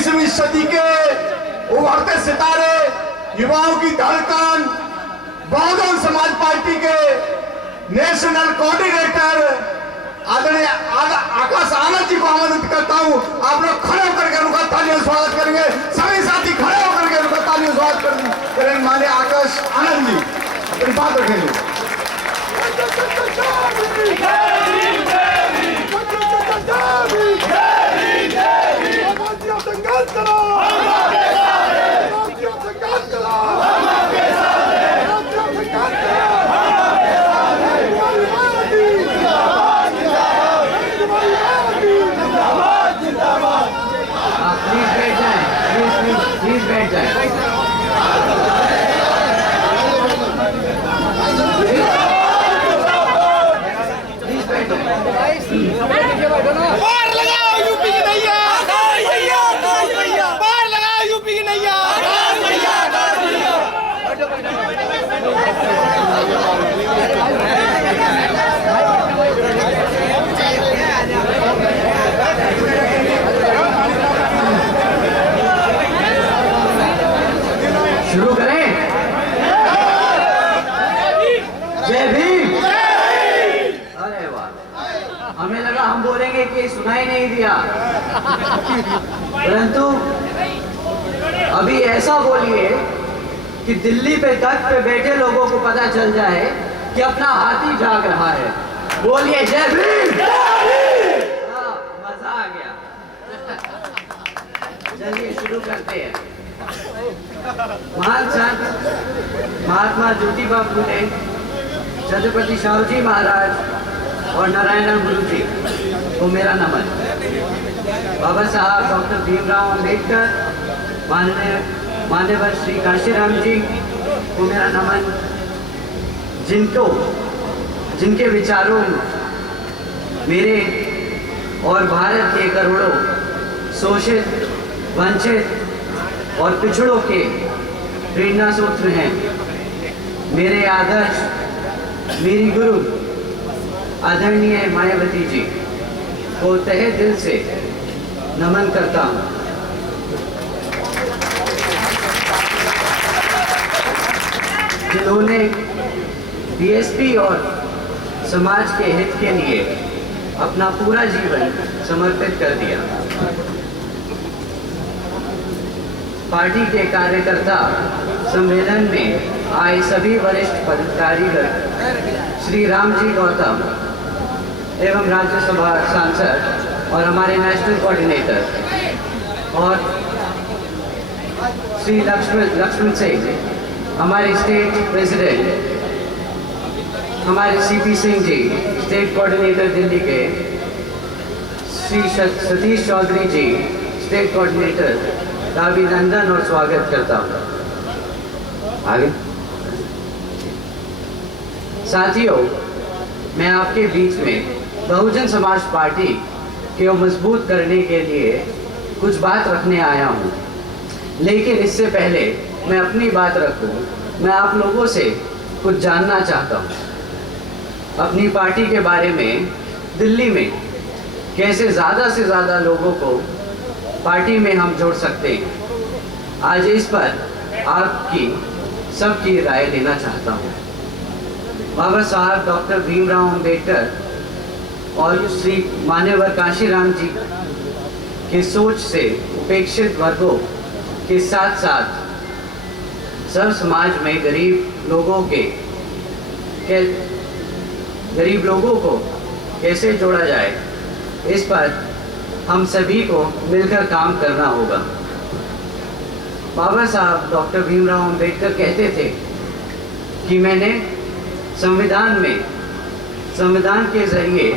21वीं सदी के उभरते सितारे, युवाओं की धड़कन, बहुजन समाज पार्टी के नेशनल कोऑर्डिनेटर आदरणीय आकाश आनंद जी को आमंत्रित करता हूं। आप लोग खड़े होकर के उनका तालियों से स्वागत करेंगे। सभी साथी खड़े होकर के उनका तालियों से स्वागत करेंगे। माननीय आकाश आनंद जी अपनी बात रखेंगे। प्लीज बैठ जाए। पार लगाओ यूपी की नैया, पार लगाओ यूपी की नैया। शुरू करें। जय भीम। अरे वाह, हमें लगा हम बोलेंगे कि सुनाई नहीं दिया, परंतु अभी ऐसा बोलिए कि दिल्ली पे तख्त पे बैठे लोगों को पता चल जाए कि अपना हाथी जाग रहा है। बोलिए जय भीम। मजा आ गया। चलिए शुरू करते हैं। महान संत महात्मा ज्योतिबा फुले, छत्रपति शाहू महाराज और नारायण गुरु जी को मेरा नमन। बाबा साहब डॉक्टर भीमराव अंबेडकर, मान्यवर श्री काशीराम जी को मेरा नमन, जिनके विचारों मेरे और भारत के करोड़ों शोषित, वंचित और पिछड़ों के प्रेरणा सूत्र हैं। मेरे आदर्श, मेरी गुरु आदरणीय मायावती जी को तहे दिल से नमन करता हूँ। जिन्होंने बीएसपी और समाज के हित के लिए अपना पूरा जीवन समर्पित कर दिया। पार्टी के कार्यकर्ता सम्मेलन में आए सभी वरिष्ठ पदाधिकारी, श्री राम जी गौतम एवं राज्यसभा सांसद और हमारे नेशनल कोऑर्डिनेटर, और श्री लक्ष्मण सिंह हमारे स्टेट प्रेसिडेंट, हमारे CP Singh ji state coordinator Delhi के, श्री सतीश चौधरी जी स्टेट कोऑर्डिनेटर का अभिनंदन और स्वागत करता हूँ। आगे साथियों, मैं आपके बीच में बहुजन समाज पार्टी को मजबूत करने के लिए कुछ बात रखने आया हूँ। लेकिन इससे पहले मैं अपनी बात रखूँ, मैं आप लोगों से कुछ जानना चाहता हूँ अपनी पार्टी के बारे में। दिल्ली में कैसे ज़्यादा से ज़्यादा लोगों को पार्टी में हम जोड़ सकते हैं, आज इस पर आपकी सबकी राय लेना चाहता हूँ। बाबा साहब डॉक्टर भीमराव अंबेडकर और श्री मान्यवर काशीराम जी की सोच से उपेक्षित वर्गों के साथ साथ सब समाज में गरीब लोगों को कैसे जोड़ा जाए, इस पर हम सभी को मिलकर काम करना होगा। बाबा साहब डॉक्टर भीमराव अंबेडकर कहते थे कि मैंने संविधान के जरिए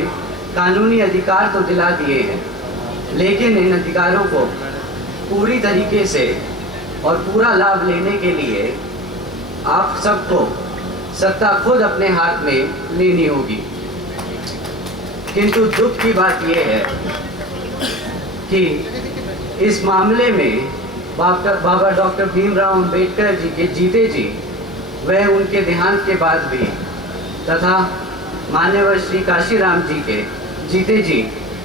कानूनी अधिकार तो दिला दिए हैं, लेकिन इन अधिकारों को पूरी तरीके से और पूरा लाभ लेने के लिए आप सबको सत्ता खुद अपने हाथ में लेनी होगी। किंतु दुख की बात यह है कि इस मामले में बाबा डॉक्टर भीमराव अंबेडकर जी के जीते जी वह उनके देहांत के बाद भी तथा मान्यवर श्री काशीराम जी के जीते जी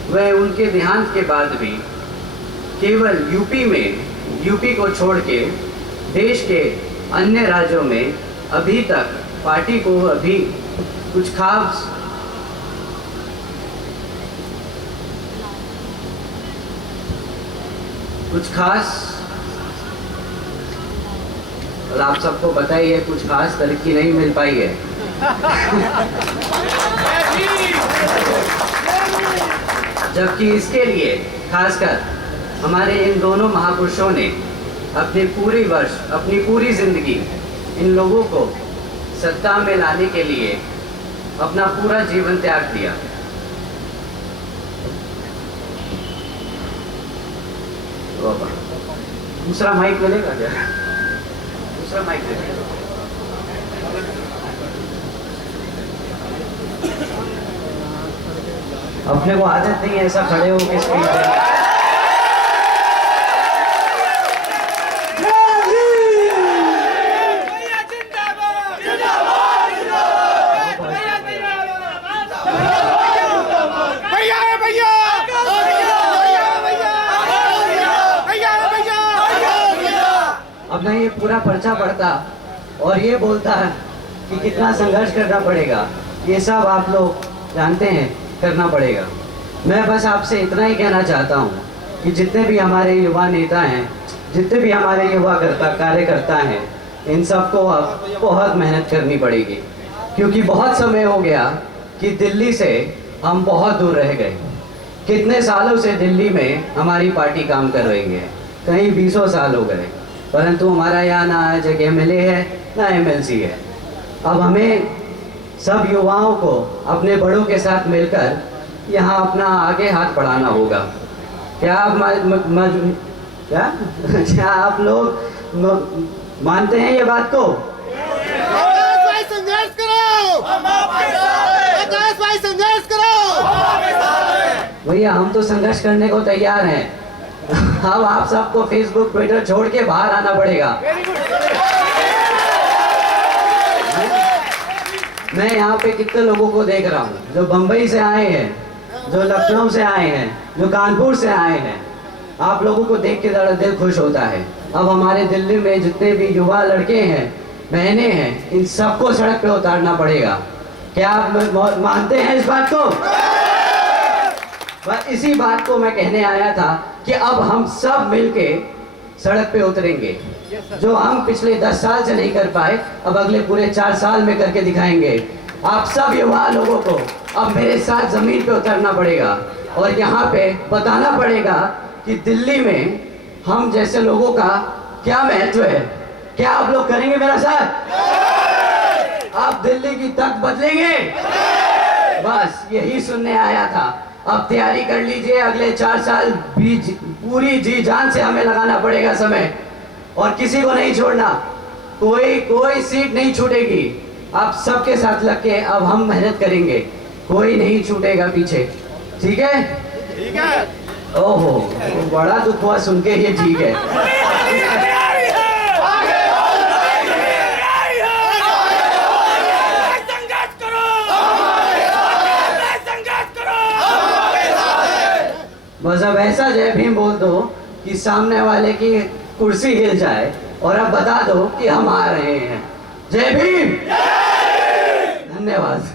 वह उनके देहांत के बाद भी केवल यूपी को छोड़ के देश के अन्य राज्यों में अभी तक पार्टी को अभी कुछ खास और आप सबको पता ही है कुछ खास तरक्की नहीं मिल पाई है। जबकि इसके लिए खासकर हमारे इन दोनों महापुरुषों ने अपनी पूरी जिंदगी इन लोगों को सत्ता में लाने के लिए अपना पूरा जीवन त्याग दिया। दूसरा माइक मिलेगा क्या? दूसरा माइक मिलेगा? अपने को आदत नहीं है ऐसा खड़े होकर स्पीच देने। अब मैं ये पूरा पर्चा पढ़ता और ये बोलता है कि कितना संघर्ष करना पड़ेगा, ये सब आप लोग जानते हैं करना पड़ेगा। मैं बस आपसे इतना ही कहना चाहता हूँ कि जितने भी हमारे युवा नेता हैं, जितने भी हमारे युवा कार्यकर्ता हैं, इन सबको अब बहुत मेहनत करनी पड़ेगी, क्योंकि बहुत समय हो गया कि दिल्ली से हम बहुत दूर रह गए। कितने सालों से दिल्ली में हमारी पार्टी काम कर रही है, कहीं 20 साल हो गए, परंतु हमारा यहाँ ना एमएलए है ना एमएलसी है। अब हमें सब युवाओं को अपने बड़ों के साथ मिलकर यहाँ अपना आगे हाथ बढ़ाना होगा। क्या आप लोग मानते हैं ये बात को? संघर्ष करो, संघर्ष करो भैया, हम तो संघर्ष करने को तैयार हैं। अब आप सबको फेसबुक ट्विटर छोड़ के बाहर आना पड़ेगा। मैं यहाँ पे कितने लोगों को देख रहा हूँ जो बम्बई से आए हैं, जो लखनऊ से आए हैं, जो कानपुर से आए हैं। आप लोगों को देख के ज़रा दिल खुश होता है। अब हमारे दिल्ली में जितने भी युवा लड़के हैं, बहनें हैं, इन सबको सड़क पे उतारना पड़ेगा। क्या आप मानते हैं इस बात को? बस इसी बात को मैं कहने आया था कि अब हम सब मिलके सड़क पे उतरेंगे। जो हम पिछले 10 साल से नहीं कर पाए, अब अगले पूरे 4 साल में करके दिखाएंगे। आप सब युवा लोगों को अब मेरे साथ जमीन पे उतरना पड़ेगा और यहाँ पे बताना पड़ेगा कि दिल्ली में हम जैसे लोगों का क्या महत्व है। क्या आप लोग करेंगे मेरा साथ? आप दिल्ली की तक बदलेंगे? बस यही सुनने आया था। अब तैयारी कर लीजिए, अगले 4 साल पूरी जी जान से हमें लगाना पड़ेगा समय, और किसी को नहीं छोड़ना। कोई सीट नहीं छूटेगी। आप सबके साथ लग के अब हम मेहनत करेंगे, कोई नहीं छूटेगा पीछे। ठीक है? ठीक है। ओहो, बड़ा दुख हुआ सुन के ये। ठीक है, बस अब ऐसा जय भीम बोल दो कि सामने वाले की कुर्सी हिल जाए, और अब बता दो कि हम आ रहे हैं। जय भीम। धन्यवाद।